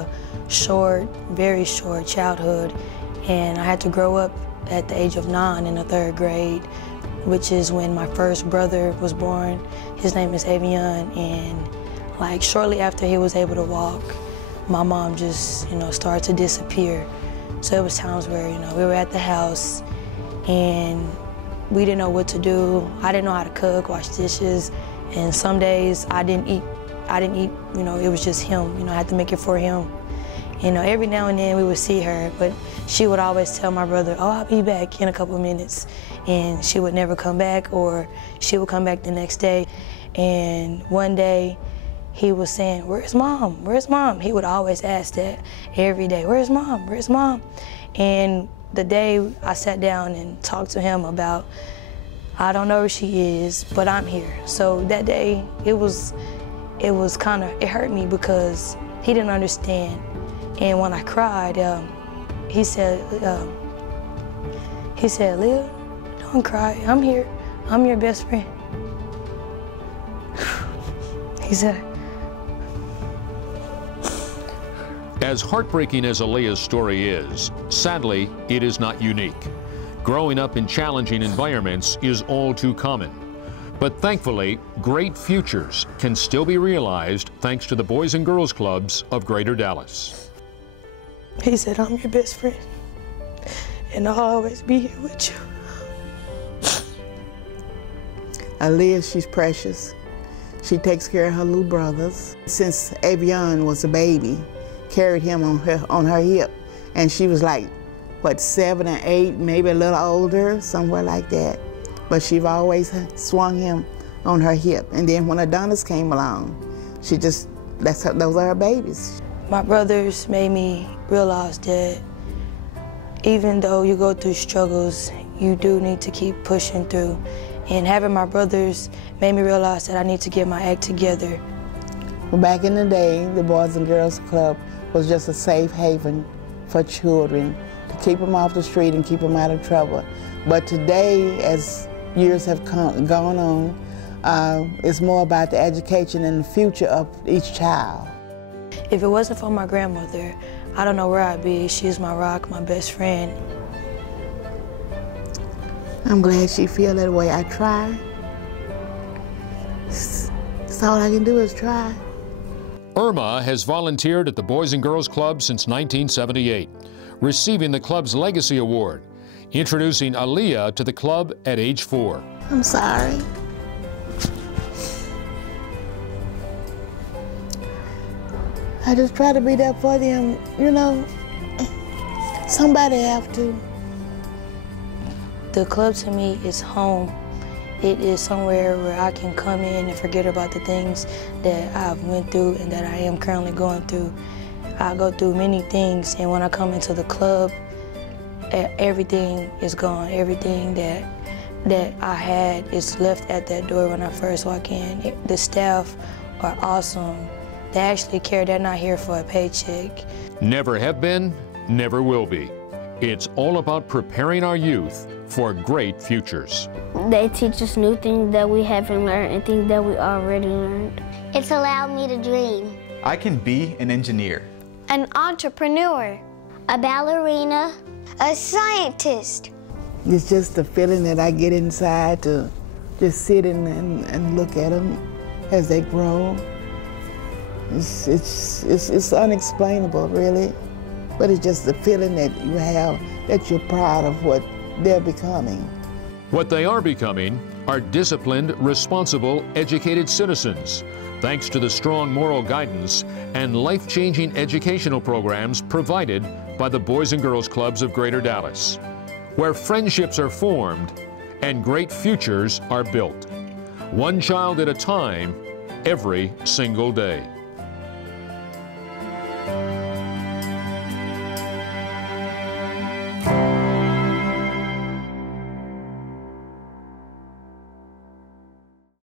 a short, very short childhood, and I had to grow up at the age of 9 in the 3rd grade, which is when my first brother was born. His name is Avion, and like shortly after he was able to walk, my mom just, started to disappear. So it was times where, we were at the house and we didn't know what to do. I didn't know how to cook, wash dishes, and some days I didn't eat, it was just him, I had to make it for him. Every now and then we would see her, but she would always tell my brother, oh, I'll be back in a couple of minutes. And she would never come back, or she would come back the next day. And one day he was saying, where's mom, where's mom? He would always ask that every day, where's mom, where's mom? And the day I sat down and talked to him about, I don't know where she is, but I'm here. So that day, it hurt me because he didn't understand. And when I cried, he said, Aaliyah, don't cry, I'm here. I'm your best friend. He said. As heartbreaking as Aaliyah's story is, sadly, it is not unique. Growing up in challenging environments is all too common. But thankfully, great futures can still be realized thanks to the Boys and Girls Clubs of Greater Dallas. He said, I'm your best friend, and I'll always be here with you. Aaliyah, she's precious. She takes care of her little brothers. Since Avion was a baby, carried him on her hip, and she was like, what, 7 or 8, maybe a little older, somewhere like that. But she've always swung him on her hip. And then when Adonis came along, those are her babies. My brothers made me realize that even though you go through struggles, you do need to keep pushing through. And having my brothers made me realize that I need to get my act together. Well, back in the day, the Boys and Girls Club was just a safe haven for children to keep them off the street and keep them out of trouble. But today, as years have gone on, it's more about the education and the future of each child. If it wasn't for my grandmother, I don't know where I'd be. She's my rock, my best friend. I'm glad she feels that way. I try. That's all I can do is try. Irma has volunteered at the Boys and Girls Club since 1978, receiving the club's Legacy Award, introducing Aaliyah to the club at age 4. I'm sorry. I just try to be there for them, somebody have to. The club to me is home. It is somewhere where I can come in and forget about the things that I've went through and that I am currently going through. I go through many things, and when I come into the club, everything is gone. Everything that I had is left at that door when I first walk in. The staff are awesome. They actually care. They're not here for a paycheck. Never have been, never will be. It's all about preparing our youth for great futures. They teach us new things that we haven't learned and things that we already learned. It's allowed me to dream. I can be an engineer, an entrepreneur, a ballerina, a scientist. It's just the feeling that I get inside to just sit and look at them as they grow. It's unexplainable, really, but it's just the feeling that you have, that you're proud of what they're becoming. What they are becoming are disciplined, responsible, educated citizens, thanks to the strong moral guidance and life-changing educational programs provided by the Boys and Girls Clubs of Greater Dallas, where friendships are formed and great futures are built, one child at a time, every single day.